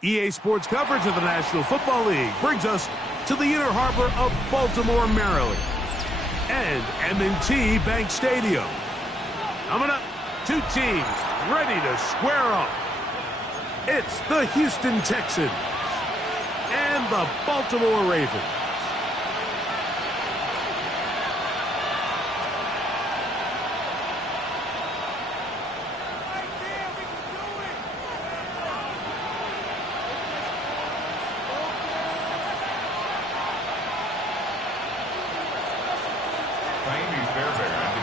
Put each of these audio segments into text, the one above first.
EA Sports coverage of the National Football League brings us to the inner harbor of Baltimore, Maryland, and M&T Bank Stadium. Coming up, two teams ready to square off. It's the Houston Texans and the Baltimore Ravens.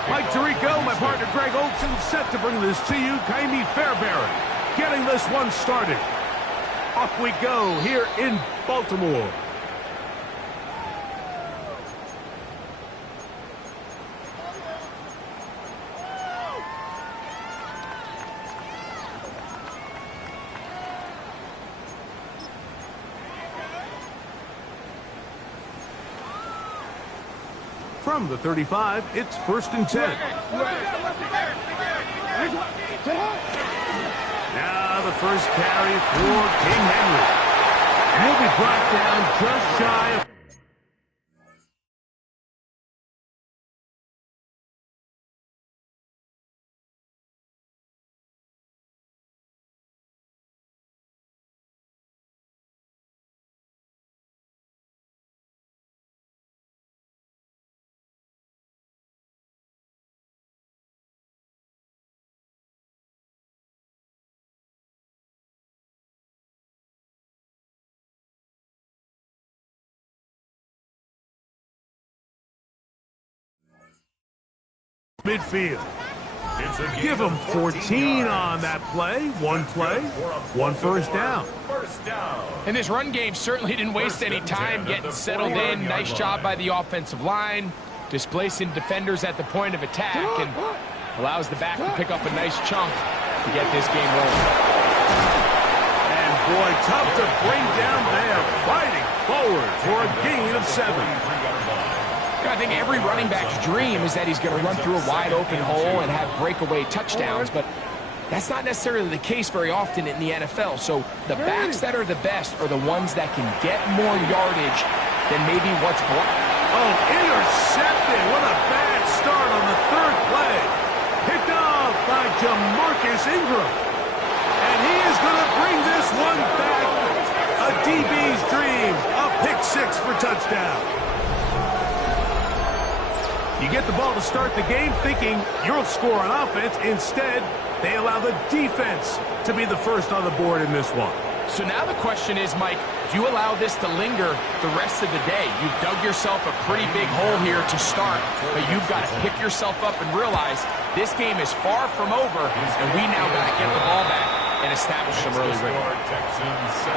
Mike Tirico, my partner Greg Olson, set to bring this to you. Kaimi Fairbairn getting this one started. Off we go here in Baltimore. From the 35, it's 1st and 10. Now the first carry for King Henry. He'll be brought down just shy of... midfield. Give him 14 on that play. One play, one first down. And this run game certainly didn't waste any time getting settled in. Nice job by the offensive line, displacing defenders at the point of attack, and allows the back to pick up a nice chunk to get this game rolling. And boy, tough to bring down there, fighting forward for a gain of 7. I think every running back's dream is that he's going to run through a wide open hole and have breakaway touchdowns, but that's not necessarily the case very often in the NFL. So the backs that are the best are the ones that can get more yardage than maybe what's blocked. Oh, intercepted. What a bad start on the 3rd play. Picked off by Jamarcus Ingram. And he is going to bring this one back. A DB's dream. A pick 6 for touchdown. You get the ball to start the game thinking you'll score on offense. Instead, they allow the defense to be the first on the board in this one. So now the question is, Mike, do you allow this to linger the rest of the day? You've dug yourself a pretty big hole here to start, but you've got to pick yourself up and realize this game is far from over, and we now got to get the ball back and establish some early rhythm. Texans 7,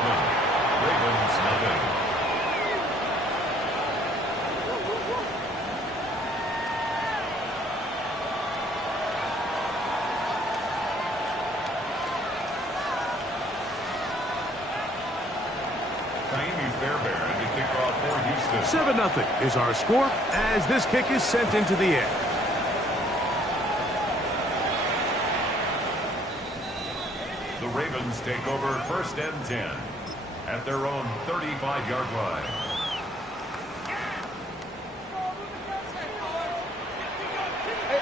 Ravens 0. Fairbairn to kick off for Houston. 7-0 is our score as this kick is sent into the air. The Ravens take over 1st and 10 at their own 35-yard line. Hey,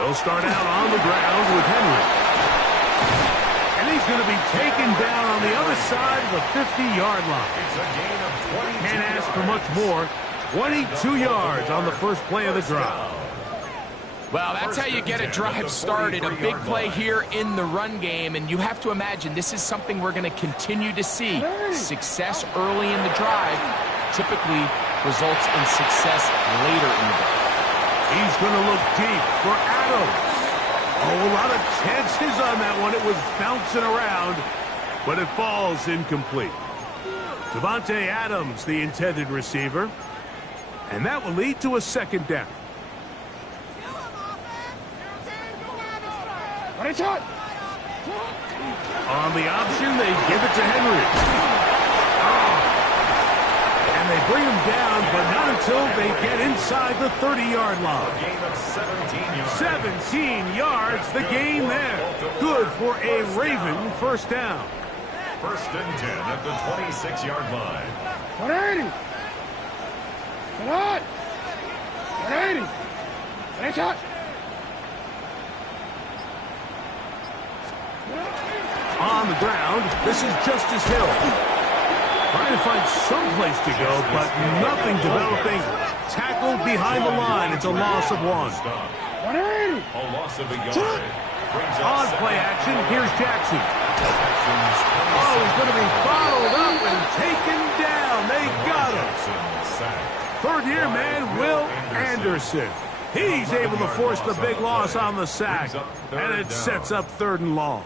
They'll start out on the ground with Henry. And he's going to be taken down on the other side of the 50-yard line. It's a gain of 22 Can't ask for much more. 22 yards on the first play of the drive. Well, that's how you get a drive started. A big play here in the run game, and you have to imagine this is something we're going to continue to see. Success early in the drive typically results in success later in the drive. He's going to look deep for Adams. Oh, a lot of chances on that one. It was bouncing around, but it falls incomplete. Devontae Adams, the intended receiver. And that will lead to a second down. On the option, they give it to Henry. And they bring him down, but not until they get inside the 30-yard line. A gain of 17 yards. 17 yards, the gain there. Good for a Raven first down. First and 10 at the 26-yard line. 180. Come on. 180. Finish shot. On the ground, this is Justice Hill. Trying to find some place to go, but nothing developing. Tackled behind the line. It's a loss of 1. 180. A loss of a yard. On play action, here's Jackson. Oh, he's going to be bottled up and taken down. They got him. Third-year man, Will Anderson. He's able to force the big loss on the sack, and it sets up 3rd and long.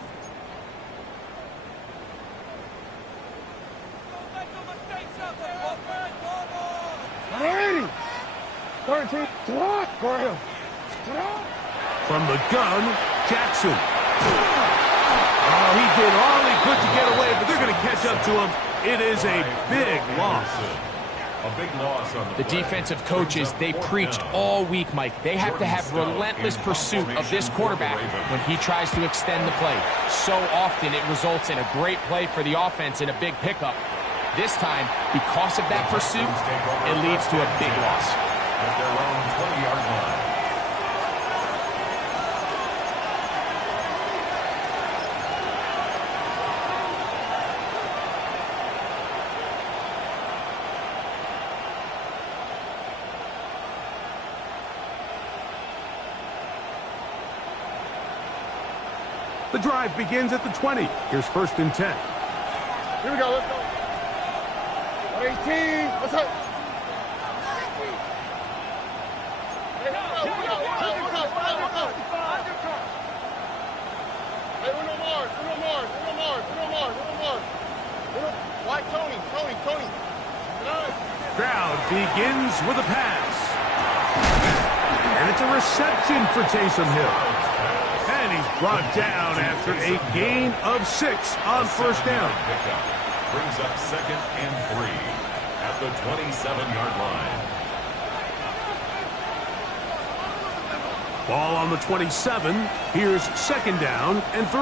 From the gun, Jackson. Oh, he did all he could to get away, but they're going to catch up to him. It is a big loss. A big loss on The defensive coaches, they preach all week, Mike. They have to have relentless pursuit of this quarterback when he tries to extend the play. So often it results in a great play for the offense and a big pickup. This time, because of that pursuit, it leads to a big loss. At their own 20-yard line. The drive begins at the 20. Here's 1st and 10. Here we go. Let's go. 18. What's up? Crowd begins with a pass. And it's a reception for Taysom Hill. And he's brought down after a gain of 6 on 1st down. Brings up 2nd and 3 at the 27-yard line. Ball on the 27. Here's 2nd down and 3.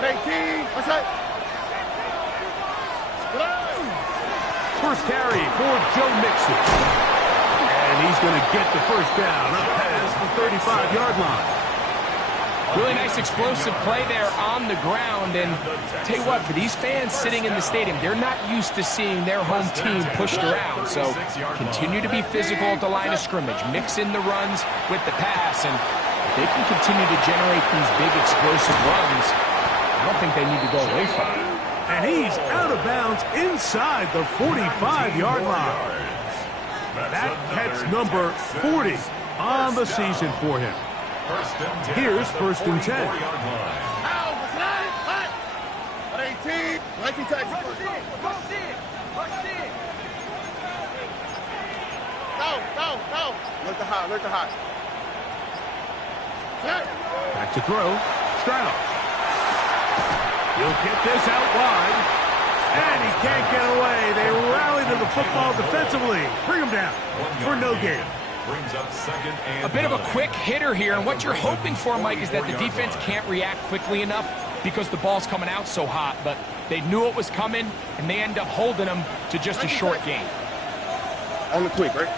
18. What's that? First carry for Joe Mixon. And he's going to get the 1st down up past the 35-yard line. Really nice explosive play there on the ground. And tell you what, for these fans sitting in the stadium, they're not used to seeing their home team pushed around. So continue to be physical at the line of scrimmage. Mix in the runs with the pass. And if they can continue to generate these big explosive runs, I don't think they need to go away from it. And he's out of bounds inside the 45-yard line. That catch number 40 on the season for him. Here's 1st and 10. 18. 19 tackles. Go. Look to high. Back to throw. Stroud. He'll get this out wide. And he can't get away. They rally to the football defensively. Bring him down for no gain. Brings up 2nd and A bit of a quick hitter here, and what you're hoping for, Mike, is that the defense can't react quickly enough because the ball's coming out so hot, but they knew it was coming, and they end up holding them to just a short gain. On the quick, right?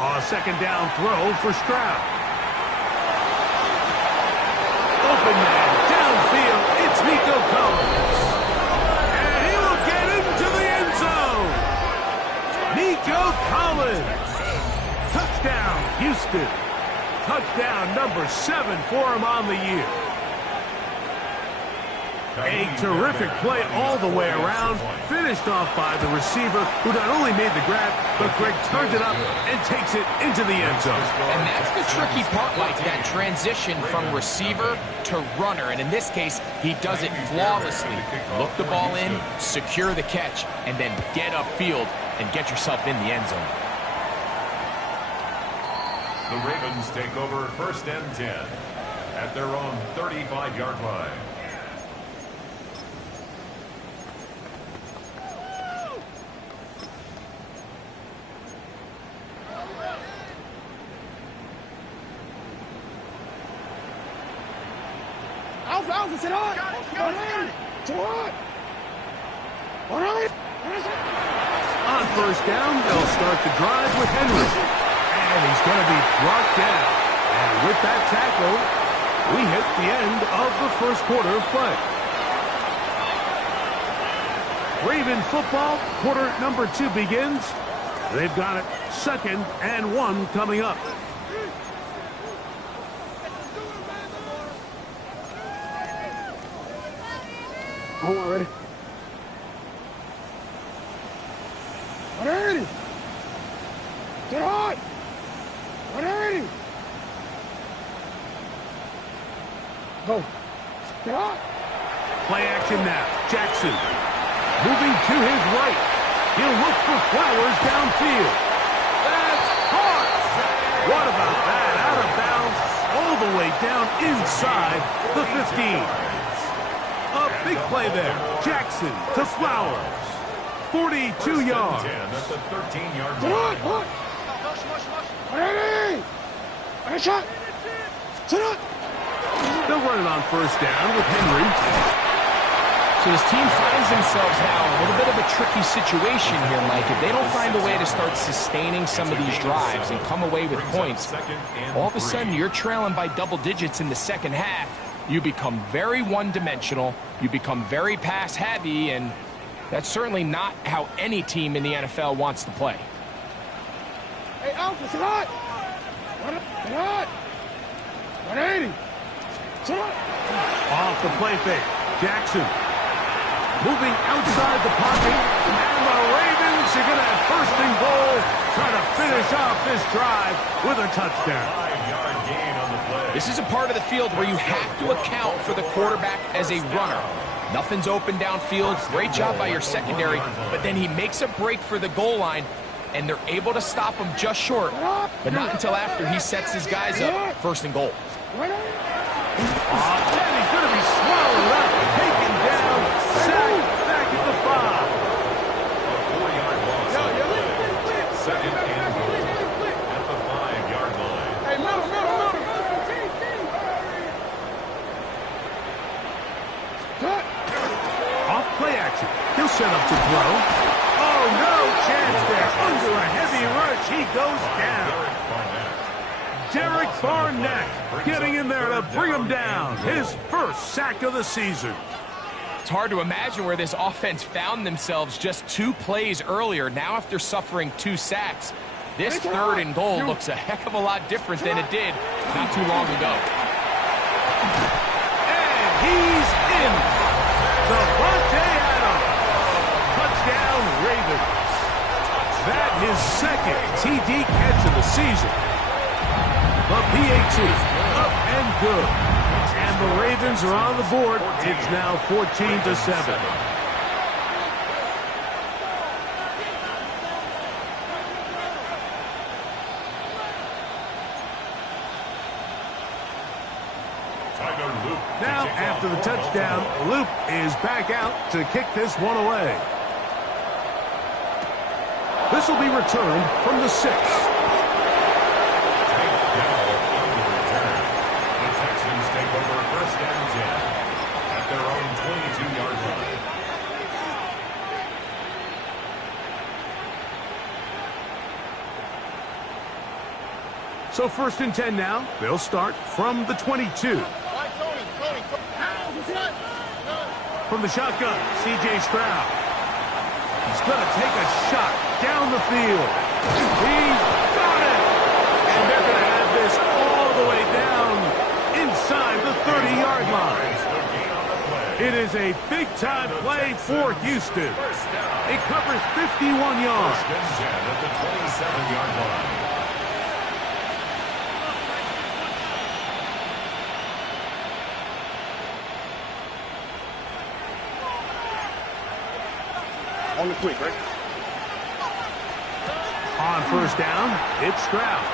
A second down throw for Stroud. Open man, downfield, it's Nico Collins. And he will get into the end zone. Nico Collins. Touchdown, Houston. Touchdown number 7 for him on the year. A terrific play all the way around, finished off by the receiver, who not only made the grab, but Greg turned it up and takes it into the end zone. And that's the tricky part, Mike, that transition from receiver to runner. And in this case, he does it flawlessly. Look the ball in, secure the catch, and then get upfield and get yourself in the end zone. The Ravens take over 1st and 10 at their own 35-yard line. Alpha, sit on! On 1st down, they'll start the drive with Henry. And he's going to be brought down. And with that tackle, we hit the end of the 1st quarter of play. Raven football, quarter number 2 begins. They've got it 2nd and 1 coming up. Omar, ready? Ready! Get on! Ready! Go! Get on! Play action now. Jackson moving to his right. He'll look for Flowers downfield. That's hard. What about that? Out of bounds all the way down inside the 15. A big play there. Jackson to Flowers. 42 yards. At the 13-yard Get line. on! Ready! Ready, shot! Sit up! They'll run it on 1st down with Henry. So this team finds themselves now in a little bit of a tricky situation here, Mike. If they don't find a way to start sustaining some of these drives and come away with points, all of a sudden you're trailing by double digits in the 2nd half. You become very one-dimensional, you become very pass-heavy, and that's certainly not how any team in the NFL wants to play. Hey, Alpha, sit on! Sit on! 180! Sit on! Off the play fake. Jackson moving outside the pocket. And the Ravens are going to have 1st and goal. Try to finish off this drive with a touchdown. 5-yard gain on the play. This is a part of the field where you have to account for the quarterback as a runner. Nothing's open downfield. Great job by your secondary. But then he makes a break for the goal line, and they're able to stop him just short. But not until after he sets his guys up 1st and goal. Then he's going to be swallowed up, taken down, sacked back at the 5. A 4-yard loss on the play. 2nd and goal at the 5-yard line. Hey, middle! Cut! Off play action. He'll set up to throw. Oh, no chance there. Under a heavy rush, he goes down. Derek Barnett getting in there to bring him down. His 1st sack of the season. It's hard to imagine where this offense found themselves just 2 plays earlier. Now after suffering 2 sacks, this 3rd and goal looks a heck of a lot different than it did not too long ago. And he's in. Devontae Adams. Touchdown Ravens. That his 2nd TD catch of the season. The PAT up and good. And the Ravens are on the board. It's now 14-7. Now, after the touchdown, Luke is back out to kick this one away. This will be returned from the 6. So 1st and 10 now. They'll start from the 22. From the shotgun, C.J. Stroud. He's going to take a shot down the field. He's got it! And they're going to have this all the way down inside the 30-yard line. It is a big-time play for Houston. It covers 51 yards. At the 27-yard line. On the quick, right? On 1st down, it's Stroud.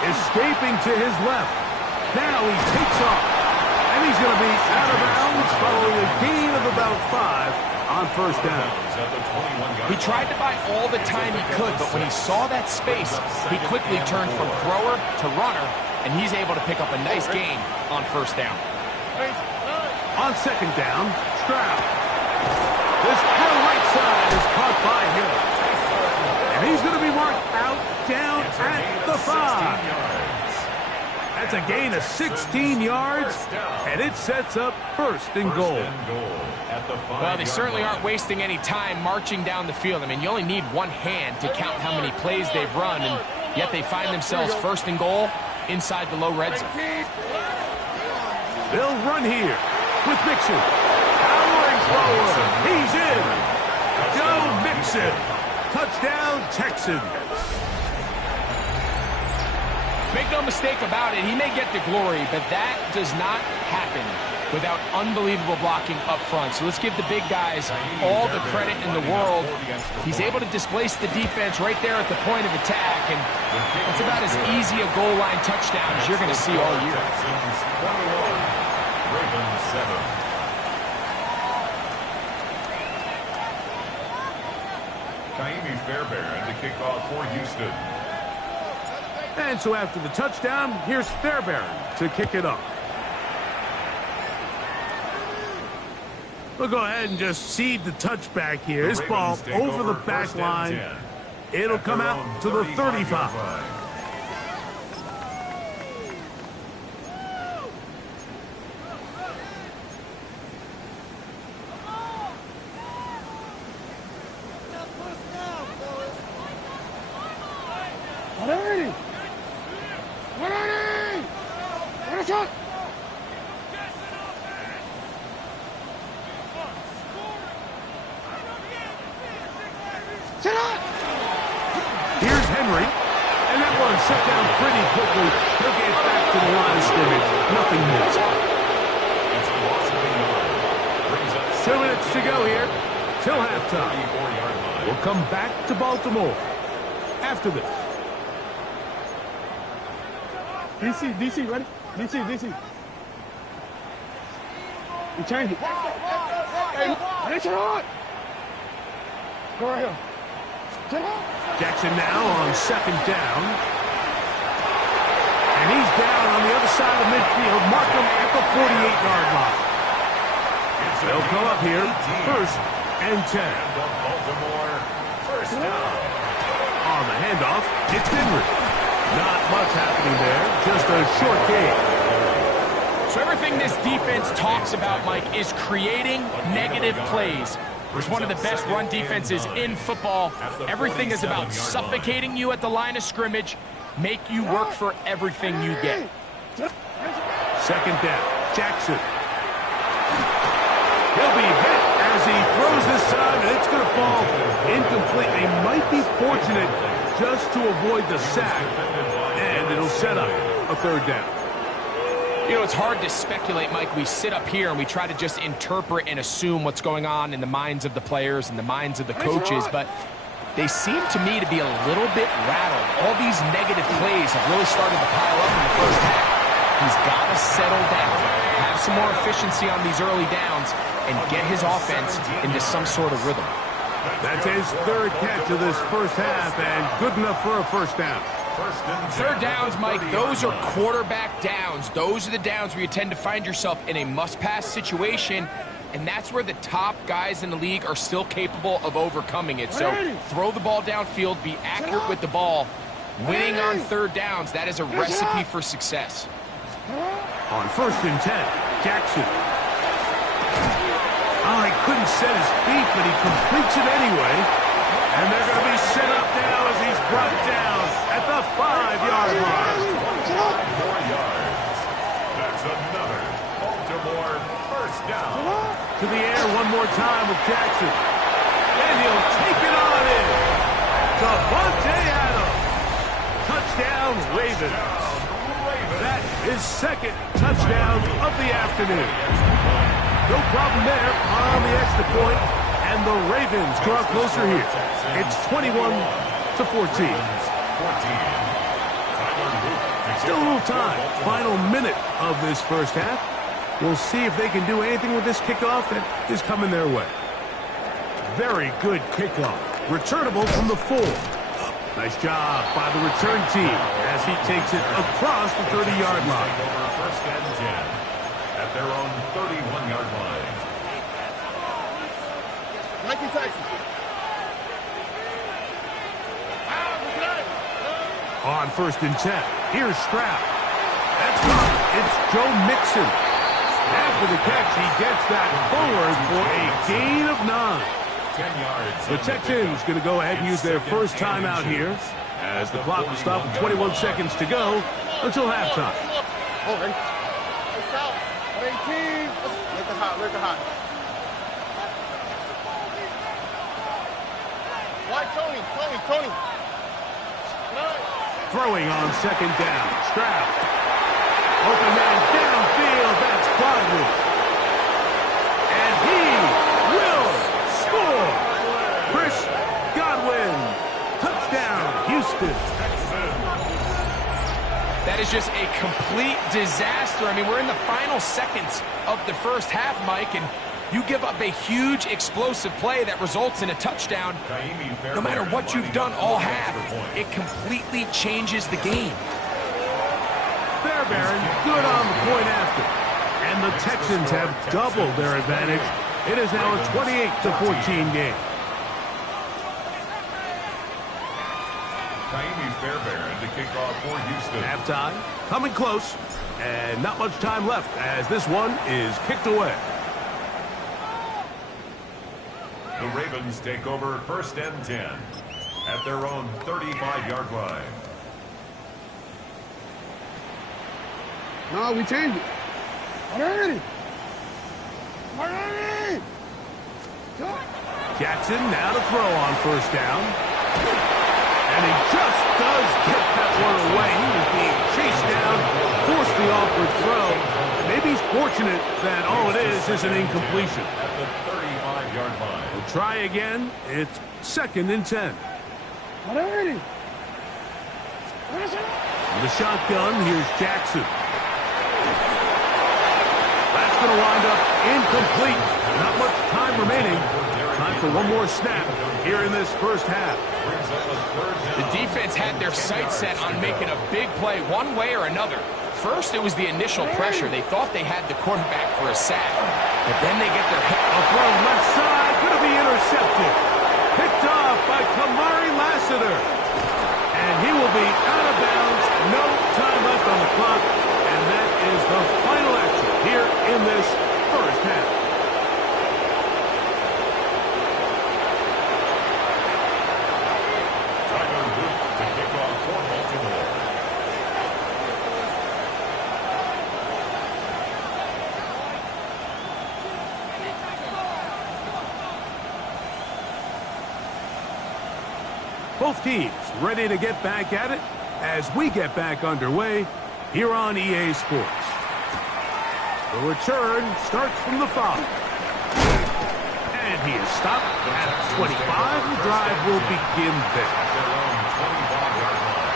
Escaping to his left. Now he takes off. And he's going to be out of bounds following a gain of about 5 on 1st down. He tried to buy all the time he could, but when he saw that space, he quickly turned from thrower to runner, and he's able to pick up a nice gain on 1st down. On 2nd down, Stroud. This throw right side is caught by Hill. And he's going to be marked out down at the 5. That's a gain of 16 yards, and it sets up 1st and goal. Well, they certainly aren't wasting any time marching down the field. I mean, you only need one hand to count how many plays they've run, and yet they find themselves 1st and goal inside the low red zone. They'll run here with Mixon. Powering forward. He's in. Joe Mixon. Touchdown, Texans. Make no mistake about it, he may get the glory, but that does not happen without unbelievable blocking up front. So let's give the big guys all the credit in the world. He's able to displace the defense right there at the point of attack, and it's about as easy a goal line touchdown as you're going to see all year. Ravens 7. Kaimi Fairbairn to kick off for Houston. And so after the touchdown, here's Fairbairn to kick it up. We'll go ahead and just seed the touchback here. This ball over the back line. It'll come out to the 35. Here's Henry, and that one shut down pretty quickly. He'll get back to the line of scrimmage. Nothing moves. It's a loss of 8 yards. 2 minutes to go here till halftime. We'll come back to Baltimore after this. DC, ready? DC. You change it. Hey, it's hot. Go right here. Jackson now on 2nd down. And he's down on the other side of midfield. Mark him at the 48-yard line. They'll go up here. 1st and 10. Baltimore 1st down. On the handoff, it's Henry. Not much happening there. Just a short gain. So everything this defense talks about, Mike, is creating negative plays. It's one of the best run defenses in football. Everything is about suffocating you at the line of scrimmage, make you work for everything you get. 2nd down, Jackson. He'll be hit as he throws this time, and it's going to fall incomplete. They might be fortunate just to avoid the sack, and it'll set up a 3rd down. You know, it's hard to speculate, Mike. We sit up here and we try to just interpret and assume what's going on in the minds of the players and the minds of the coaches, but they seem to me to be a little bit rattled. All these negative plays have really started to pile up in the 1st half. He's got to settle down, have some more efficiency on these early downs, and get his offense into some sort of rhythm. That's his 3rd catch of this 1st half, and good enough for a 1st down. 3rd downs, Mike, those are quarterback downs. Those are the downs where you tend to find yourself in a must-pass situation, and that's where the top guys in the league are still capable of overcoming it. So throw the ball downfield, be accurate with the ball, Winning on third downs, that is a recipe for success. On 1st and 10, Jackson. Oh, he couldn't set his feet, but he completes it anyway. And they're going to be set up now as he's brought down at the 5-yard line. 4 yards. That's another Baltimore first down. To the air one more time with Jackson. And he'll take it on in. Davante Adams. Touchdown, Ravens. That is second touchdown of the afternoon. No problem there on the extra point, and the Ravens draw closer here. It's 21-14. Still a little time. Final minute of this first half. We'll see if they can do anything with this kickoff that is coming their way. Very good kickoff. Returnable from the 4. Nice job by the return team as he takes it across the 30-yard line. Over 1st and 10 at their own 31-yard line. 19 Texas. On 1st and 10, here's Stroud. That's caught. It's Joe Mixon. After the catch, he gets that forward for a gain of 9. 10 yards. The Texans going to go ahead and use their first timeout here as the clock will stop with 21 seconds to go until halftime. Oh, ready? 18. Look at hot, look at hot. Why Tony? Throwing on 2nd down. Stroud. Open man downfield. That's Godwin. And he will score. Chris Godwin. Touchdown, Houston. That is just a complete disaster. I mean, we're in the final seconds of the first half, Mike, and you give up a huge explosive play that results in a touchdown. No matter what you've done all half, it completely changes the game. Fairbairn, good on the point after. And the Texans have doubled their advantage. It is now a 28-14 game. Fairbairn to kick off for Houston. Halftime, coming close, and not much time left as this one is kicked away. The Ravens take over 1st and 10 at their own 35-yard line. No, we changed it. Already. Jackson now to throw on 1st down. And he just does get that one away. He was being chased down, forced the awkward throw. Maybe he's fortunate that all it is an incompletion. At the 35-yard line. We'll try again. It's 2nd and 10. Already. In the shotgun, here's Jackson. That's going to wind up incomplete. Not much time remaining. Time for one more snap here in this first half. The defense had their sights set on making a big play one way or another. First, it was the initial pressure. They thought they had the quarterback for a sack. But then they get their hit. A throw left side, going to be intercepted. Picked off by Kamari Lassiter. And he will be out of bounds. No time left on the clock. And that is the final action here in this first half. To kick off for Baltimore. Both teams ready to get back at it as we get back underway here on EA Sports. The return starts from the 5. And he is stopped at 25. The drive will begin there. Their own 25-yard line.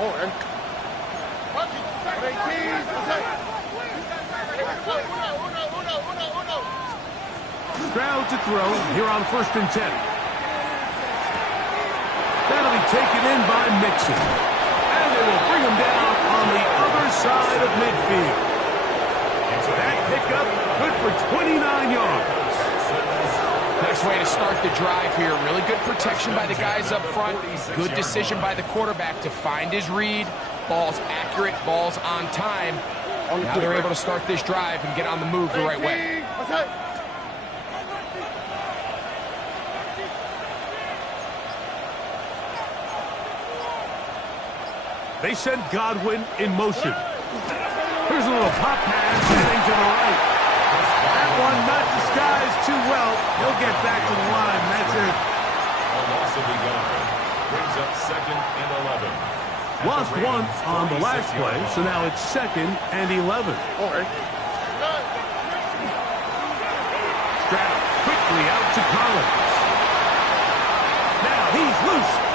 Oh, and Stroud to throw here on 1st and 10. That'll be taken in by Mixon. And they will bring him down on the other side of midfield. pickup, good for 29 yards. Nice way to start the drive here. Really good protection by the guys up front. Good decision by the quarterback to find his read. Ball's accurate, ball's on time. Now they're able to start this drive and get on the move the right way. They send Godwin in motion. Here's a little pop pass heading to the right. That one not disguised too well. He'll get back to the line. That's it. A loss of the yard. Brings up 2nd and 11. Lost one on the last play, so now it's 2nd and 11. Stroud quickly out to Collins. Now he's loose.